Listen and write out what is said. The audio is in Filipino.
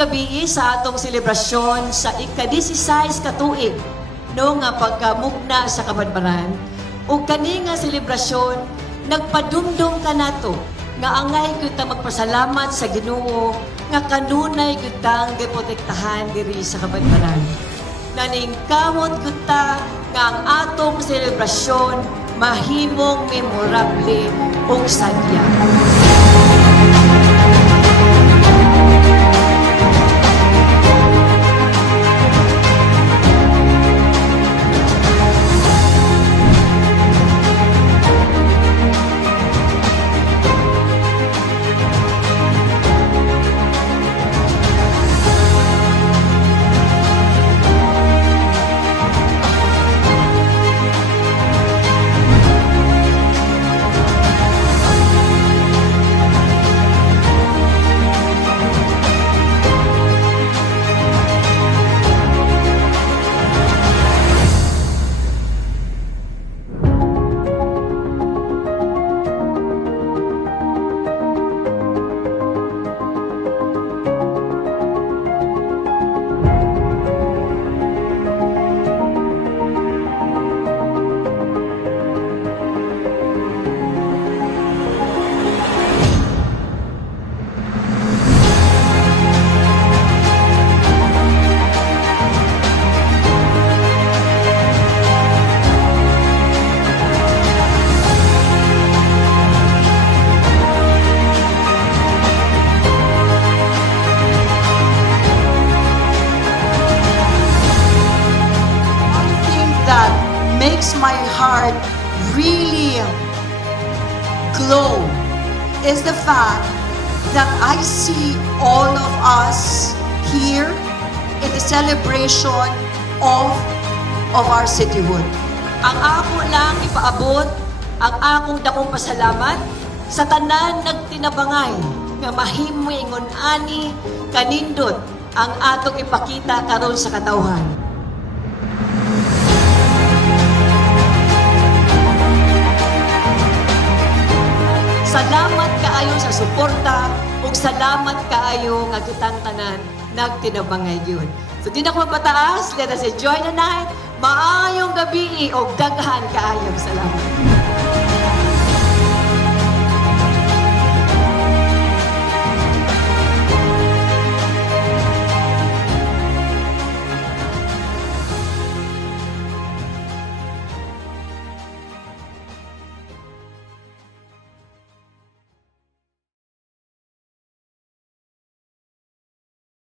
gabi sa atong selebrasyon sa ika-16 katuig no nga pagkamugna sa Kabadbaran. Ug kani nga selebrasyon nagpadumdum kanato nga angay gyud ta magpasalamat sa Ginoo nga kanunay gyud tang giprotektahan diri sa Kabadbaran. Naningkamot gyud ta nga ang atong selebrasyon mahimong memorable ug sadya. That makes my heart really glow is the fact that I see all of us here in the celebration of our cityhood. Ang ako lang ipaabot ang akong dakong pasalamat sa tanan nagtinabangay nga mahimoy ingon ani kanindot ang atong ipakita karon sa katawhan. Salamat kaayo sa suporta ug salamat kaayo nga kitang tanan nagtinabangay gyud. So di na ko mapataas, let us enjoy the night. Maayong gabi ug daghan kaayong salamat.